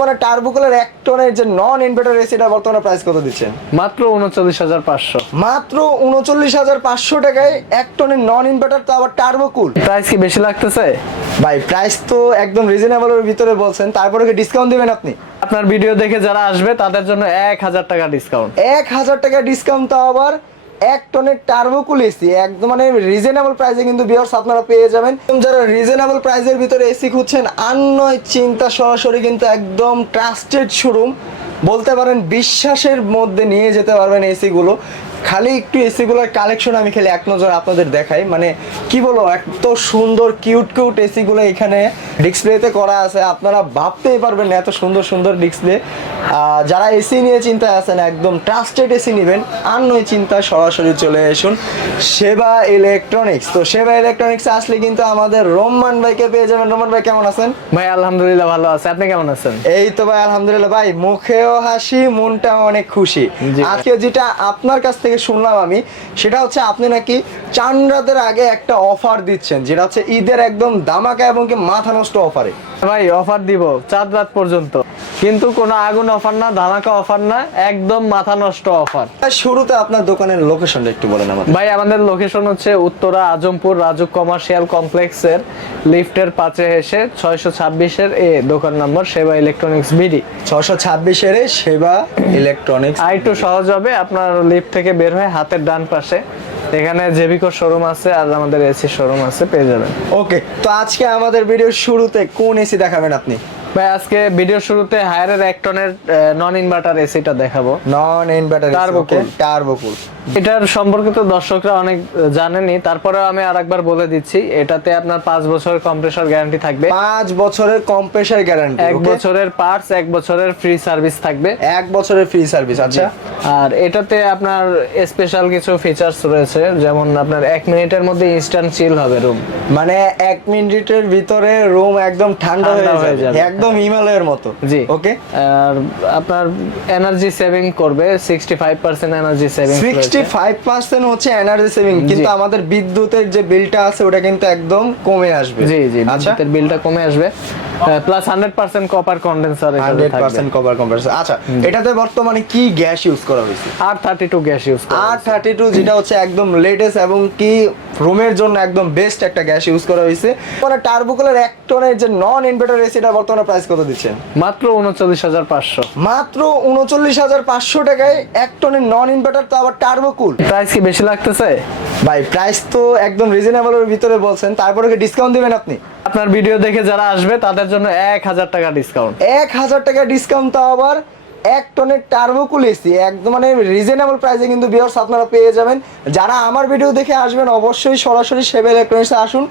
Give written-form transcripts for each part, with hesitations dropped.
মানে turbo cooler 1 টনের যে নন ইনভার্টার এসি এটা বর্তমানে প্রাইস কত দিচ্ছেন? মাত্র ৩৯৫০০। মাত্র ৩৯৫০০ টাকায় 1 টনের নন ইনভার্টার, তো আবার টার্বো কুল। প্রাইস কি বেশি লাগতেছে ভাই? প্রাইস তো একদম রিজনেবলের ভিতরে বলছেন, তারপরে কি ডিসকাউন্ট দিবেন আপনি? আপনার ভিডিও দেখে যারা আসবে তাদের জন্য ১০০০ টাকা ডিসকাউন্ট। 1000 টাকা ডিসকাউন্ট, তো আবার 1 টনের টার্বো কুল এসি একদম মানে রিজনেবল প্রাইসে কিন্তু ভিউয়ার্স আপনারা পেয়ে যাবেন। যারা রিজনেবল প্রাইসের ভিতরে এসি খুঁজছেন, আর নয় চিন্তা, সরাসরি কিন্তু একদম ট্রাস্টেড শোরুম বলতে পারেন, বিশ্বাসের মধ্যে নিয়ে যেতে পারবেন এসি গুলো। খালি একটু এসি গুলোর কালেকশন আমি খালি এক নজর আপনাদের দেখাই, মানে কি বলবো, এত সুন্দর কিউট কিউট এসি গুলো এখানে ডিসপ্লেতে করা আছে, আপনারা ভাবতেই পারবেন না এত সুন্দর সুন্দর ডিসপ্লে। যারা এসি নিয়ে চিন্তায় আছেন, একদম ট্রাস্টেড এসি নেবেন, আর নয় চিন্তা, সরাসরি চলে আসুন সেবা ইলেকট্রনিক্স। তো সেবা ইলেকট্রনিক্স আসলে কিন্তু আমাদের রোমান ভাইকে পেয়ে যাবেন। রোমান ভাই কেমন আছেন? ভাই আলহামদুলিল্লাহ ভালো আছে, আপনি কেমন আছেন? এই তো ভাই আলহামদুলিল্লাহ ভাই, মুখেও হাসি, মনটা অনেক খুশি। আজকে যেটা আপনার কাছ থেকে শুনলাম আমি, সেটা হচ্ছে আপনি নাকি চাঁদ রাতের আগে একটা অফার দিচ্ছেন, যেটা হচ্ছে ঈদের একদম ধামাকা এবং কি মাথা নষ্ট অফারে। ভাই অফার দিব চাঁদ রাত পর্যন্ত, কিন্তু কোনো আগুন অফার না, ধামাকা অফার না, একদম মাথা নষ্ট অফার। শুরুতে আপনার দোকানের লোকেশনটা একটু বলেন আমাদের। ভাই আমাদের লোকেশন হচ্ছে উত্তরা আজমপুর রাজুক কমার্শিয়াল কমপ্লেক্সের লিফটের পাশে এসে 626-এর দোকান নম্বর সেবা ইলেকট্রনিক্স বিডি। 626-এর সেবা ইলেকট্রনিক্স। আর একটু সহজ হবে, আপনার লিফট থেকে বের হয়ে হাতের ডান পাশে এখানে জেবিকো শোরুম আছে আর আমাদের এসি শোরুম আছে, পেয়ে যাবেন। ওকে, তো আজকে আমাদের ভিডিওর শুরুতে কোন এসি দেখাবেন আপনি? ভাই আজকে ভিডিওর শুরুতে হায়ারের 1 টনের নন ইনভার্টার এসিটা দেখাবো। নন ইনভার্টার টার্বো কুল। টার্বো কুল। এটার সম্পর্কে তো দর্শকরা অনেক জানেনই, তারপরেও আমি আরেকবার বলে দিচ্ছি, এটাতে আপনার 5 বছরের কম্প্রেসর গ্যারান্টি থাকবে। 5 বছরের কম্প্রেসর গ্যারান্টি, 1 বছরের পার্টস, 1 বছরের ফ্রি সার্ভিস থাকবে। 1 বছরের ফ্রি সার্ভিস। আচ্ছা, আর এটাতে আপনার স্পেশাল কিছু ফিচার্স রয়েছে, যেমন আপনার 1 মিনিটের মধ্যে ইনস্ট্যান্ট চিল হবে রুম, মানে 1 মিনিটের ভিতরে রুম একদম ঠান্ডা হয়ে যাবে, একদম হিমালয়ের মতো। জি ওকে। আর আপনার এনার্জি সেভিং করবে, 65% এনার্জি সেভিং। 65% হচ্ছে এনার্জি সেভিং, কিন্তু আমাদের বিদ্যুতের যে বিলটা আছে ওটা কিন্তু একদম কমে আসবে। জি জি, আচ্ছা, বিদ্যুতের বিলটা কমে আসবে। Plus 100% copper condenser, 100% cover compressor. আচ্ছা, এটাতে বর্তমানে কি গ্যাস ইউজ করা হয়েছে? R32 গ্যাস ইউজ করা হয়েছে। R32, যেটা হচ্ছে একদম লেটেস্ট এবং কি রুমের জন্য একদম বেস্ট একটা গ্যাস ইউজ করা হয়েছে। মানে টার্বো কুলার 1 টনের যে নন ইনভার্টার এসি এটা বর্তমানে প্রাইস কত দিচ্ছেন? মাত্র ৩৯৫০০। মাত্র ৩৯৫০০ টাকায় 1 টনের নন ইনভার্টার, তো আবার টার্বো কুল। প্রাইস কি বেশি লাগতেছে? ভাই প্রাইস তো একদম রিজনেবলের ভিতরে বলছেন, তারপরে কি ডিসকাউন্ট দিবেন আপনি? আপনার ভিডিও দেখে যারা আসবে তাদের জন্য ১০০০ টাকা ডিসকাউন্ট। 1000 টাকা ডিসকাউন্ট, তো আবার 1 টনের টার্বো কুল এসি একদম মানে রিজনেবল প্রাইসে কিন্তু ভিউয়ার্স আপনারা পেয়ে যাবেন। যারা আমার ভিডিও দেখে আসবেন, অবশ্যই সরাসরি সেবা ইলেকট্রনিক্সে আসুন,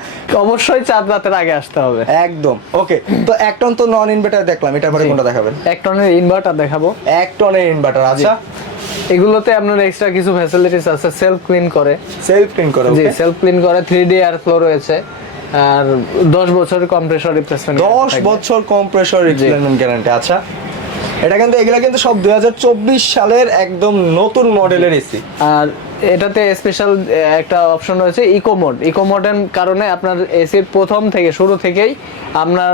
অবশ্যই চাঁদ রাতের আগে আসতে হবে। একদম। ওকে, তো 1 টন তো নন ইনভার্টার দেখলাম, এটার পরে কোনটা দেখাবেন? 1 টনের ইনভার্টার দেখাবো। 1 টনের ইনভার্টার। আচ্ছা, এগুলোতে আপনার এক্সট্রা কিছু ফ্যাসিলিটিস আছে, সেলফ ক্লিন করে। সেলফ ক্লিন করে? জি, সেলফ ক্লিন করে, 3D এয়ার ফ্লো রয়েছে, আর 10 বছরের কম্প্রেসর রিপ্লেসমেন্ট। 10 বছর কম্প্রেসর রিপ্লেসমেন্ট গ্যারান্টি। আচ্ছা, এটা কিন্তু এগুলা কিন্তু সব 2024 সালের একদম নতুন মডেলের এসি। আর এটাতে স্পেশাল একটা অপশন রয়েছে ইকো মোড। ইকো মোডের কারণে আপনার এসির প্রথম থেকে শুরু থেকেই আপনার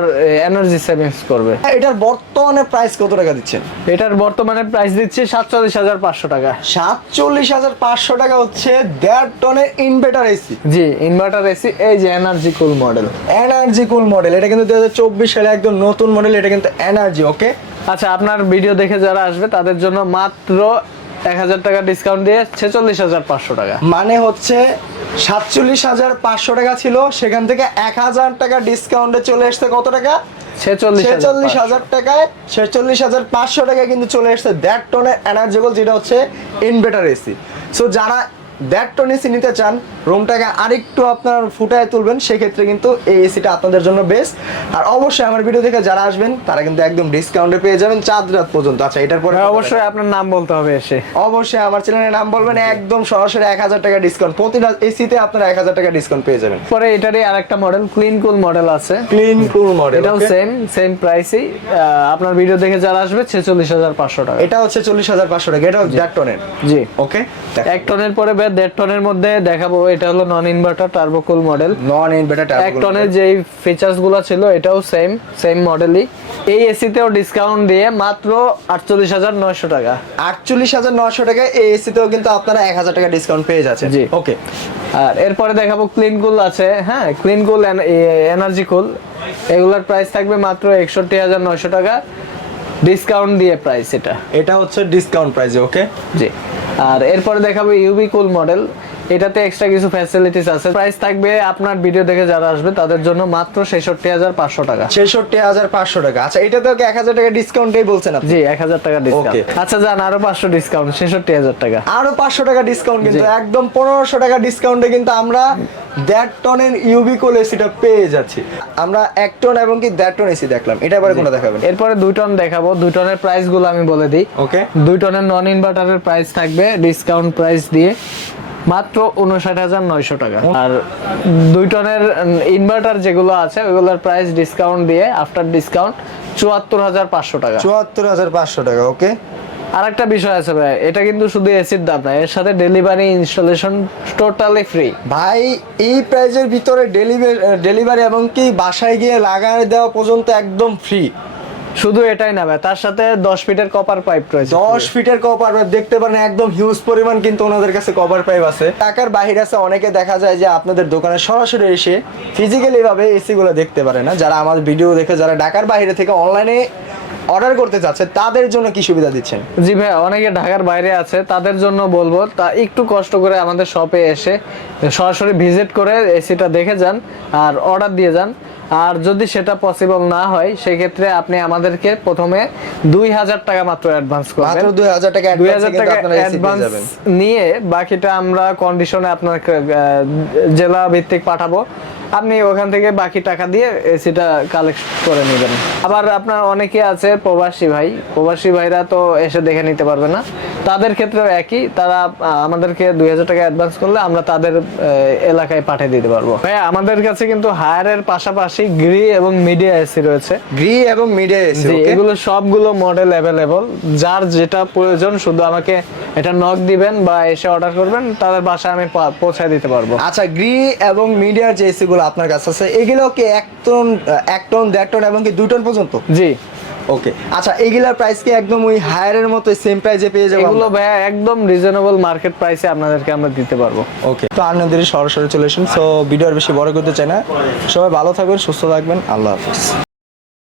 এনার্জি সেভিংস করবে। এটার বর্তমানে প্রাইস কত টাকা দিচ্ছেন? এটার বর্তমানে প্রাইস দিচ্ছি ৪৭৫০০ টাকা। ৪৭৫০০ টাকা হচ্ছে 1.5 টনের ইনভার্টার এসি। জি, ইনভার্টার এসি, এই যে এনার্জি কুল মডেল। এনার্জি কুল মডেল, এটা কিন্তু 2024 সালে একদম নতুন মডেল, এটা কিন্তু এনার্জি। ওকে, আচ্ছা, আপনার ভিডিও দেখে যারা আসবে তাদের জন্য মাত্র ১০০০ টাকা ডিসকাউন্ট দিয়ে ৪৬৫০০ টাকা। মানে হচ্ছে ৪৭৫০০ টাকা ছিল, সেখান থেকে 1000 টাকা ডিসকাউন্টে চলে আসছে কত টাকা? ৪৬০০০ টাকায়, ৪৬৫০০ টাকায় কিন্তু চলে আসছে 1.5 টনের এনার্জি কুল, যেটা হচ্ছে ইনভার্টার এসি। সো যারা 1.5 টন এসি নিতে চান, রুমটাকে আরেকটু আপনার ফুটায় তুলবেন, সেক্ষেত্রে কিন্তু এই এসিটা আপনাদের জন্য বেস্ট। আর অবশ্যই আমার ভিডিও থেকে যারা আসবেন তারা কিন্তু একদম ডিসকাউন্টে পেয়ে যাবেন চাঁদ রাত পর্যন্ত। আচ্ছা, এটার পরে অবশ্যই আপনার নাম বলতে হবে এসে। অবশ্যই আমার চ্যানেলের নাম বলবেন, একদম সরাসরি 1000 টাকা ডিসকাউন্ট, প্রতিটা এসিতে আপনারা 1000 টাকা ডিসকাউন্ট পেয়ে যাবেন। পরে এটারই আরেকটা মডেল ক্লিন কুল মডেল আছে। ক্লিন কুল মডেল, এটাও সেম প্রাইসই। আপনার ভিডিও দেখে যারা আসবে ৪৬৫০০ টাকা। এটা হচ্ছে ৪০৫০০ টাকা, এটা 1.5 টনের। জি, ওকে। 1 টনের পরে 1.5 টনের মধ্যে দেখাবো। এটা হলো নন ইনভার্টার টার্বোকুল মডেল। নন ইনভার্টার 1 টনের যেই ফিচার্স গুলো ছিল এটাও সেম মডেলই। এই এসিতেও ডিসকাউন্ট দিয়ে মাত্র 48,900 টাকা। 48,900 টাকা এই এসিতেও কিন্তু আপনারা 1,000 টাকা ডিসকাউন্ট পেয়ে যাচ্ছেন। জি ওকে। আর এরপরে দেখাবো ক্লিন কুল আছে। হ্যাঁ, ক্লিন কুল এনার্জি কুল, এগুলোর প্রাইস থাকবে মাত্র 61,900 টাকা ডিসকাউন্ট দিয়ে প্রাইস। এটা হচ্ছে ডিসকাউন্ট প্রাইসে। ওকে জি। আর এরপরে দেখাবো ইউবি কুল মডেল। এটাতে এক্সট্রা কিছু ফ্যাসিলিটিস আছে। প্রাইস থাকবে আপনার ভিডিও দেখে যারা আসবে তাদের জন্য মাত্র 66,500 টাকা। 66,500 টাকা। আচ্ছা, এটা তো 1,000 টাকা ডিসকাউন্টেই বলছেন আপনি? জি, 1,000 টাকা ডিসকাউন্ট। আচ্ছা যান, আরো 500 ডিসকাউন্ট, 66,000 টাকা। আরো 500 টাকা ডিসকাউন্ট, কিন্তু একদম 1,500 টাকা ডিসকাউন্টে কিন্তু আমরা 1.5 টনের ইউবি কুল এসিটা পেয়ে যাচ্ছি। আমরা 1 টন এবং কি 1.5 টন এসি দেখলাম, এটা এবারে কোনটা দেখাবেন? এরপরে 2 টন দেখাবো। 2 টনের প্রাইস গুলো আমি বলে দিই। ওকে। 2 টনের নন ইনভার্টারের প্রাইস থাকবে ডিসকাউন্ট প্রাইস দিয়ে মাত্র 59,900 টাকা। আর 2 টনের ইনভার্টার যেগুলো আছে ওইগুলোর প্রাইস ডিসকাউন্ট দিয়ে আফটার ডিসকাউন্ট 74,500 টাকা। 74,500 টাকা। ওকে। আরেকটা বিষয় আছে ভাই, এটা কিন্তু শুধু এসির দাম না, এর সাথে ডেলিভারি ইনস্টলেশন টোটালি ফ্রি। ভাই এই প্রাইজের ভিতরে ডেলিভারি এবং কি বাসায় গিয়ে লাগায় দেওয়া পর্যন্ত একদম ফ্রি। শুধু এটাই না ভাই, তার সাথে 10 ফিটের কপার পাইপ রয়েছে। 10 ফিটের কপার পাইপ দেখতে পারেন, একদম হিউজ পরিমাণ কিন্তু ওনাদের কাছে কপার পাইপ আছে। টাকার বাহির আছে, অনেকে দেখা যায় যে আপনাদের দোকানে সরাসরি এসে ফিজিক্যালি ভাবে এসি গুলো দেখতে পারে না। যারা আমার ভিডিও দেখে যারা ঢাকার বাইরে থেকে অনলাইনে অর্ডার করতে চাচ্ছে তাদের জন্য কি সুবিধা দিচ্ছেন? জি ভাই, অনেকে ঢাকার বাইরে আছে তাদের জন্য বলবো তা একটু কষ্ট করে আমাদের শপে এসে সরাসরি ভিজিট করে এসিটা দেখে যান আর অর্ডার দিয়ে যান। আর যদি সেটা পসিবল না হয় সেই ক্ষেত্রে আপনি আমাদেরকে প্রথমে 2,000 টাকা মাত্র অ্যাডভান্স করবেন। মাত্র 2,000 টাকা অ্যাডভান্স নিয়ে বাকিটা আমরা কন্ডিশনে আপনার জেলা ভিত্তিক পাঠাবো। আপনি ওখান থেকে বাকি টাকা দিয়ে এসিটা কালেক্ট করে নেবেন। আবার আপনার অনেকে আছে প্রবাসী ভাইরা তো এসে দেখে নিতে পারবে না, তাদের ক্ষেত্রেও একই। তারা আমাদেরকে 2,000 টাকা অ্যাডভান্স করলে আমরা তাদের এলাকায় পাঠিয়ে দিতে পারবো। ভাই আমাদের কাছে কিন্তু হায়ারের পাশাপাশি গ্রি এবং মিডিয়া এসি রয়েছে। গ্রি এবং মিডিয়া এসি, এগুলো সবগুলো মডেল অ্যাভেলেবল। যার যেটা প্রয়োজন শুধু আমাকে এটা নক দিবেন বা এসে অর্ডার করবেন, তাদের বাসায় আমি পৌঁছায় দিতে পারবো। আচ্ছা, গ্রি এবং মিডিয়ার যে এসি গুলো আপনার কাছে আছে এগুলো কি 1 টন 1.5 টন এবং কি 2 টন পর্যন্ত? জি। ওকে। আচ্ছা, এগুলার প্রাইস কি একদম ওই হায়ারের মতো সেম প্রাইসে পেয়ে যাবো? এগুলো ভাই একদম রিজনেবল মার্কেট প্রাইসে আপনাদেরকে আমরা দিতে পারবো। ওকে। তো আপনাদের সরাসরি চলে আসুন। সো ভিডিও আর বেশি বড় করতে চাই না। সবাই ভালো থাকবেন, সুস্থ থাকবেন। আল্লাহ হাফেজ।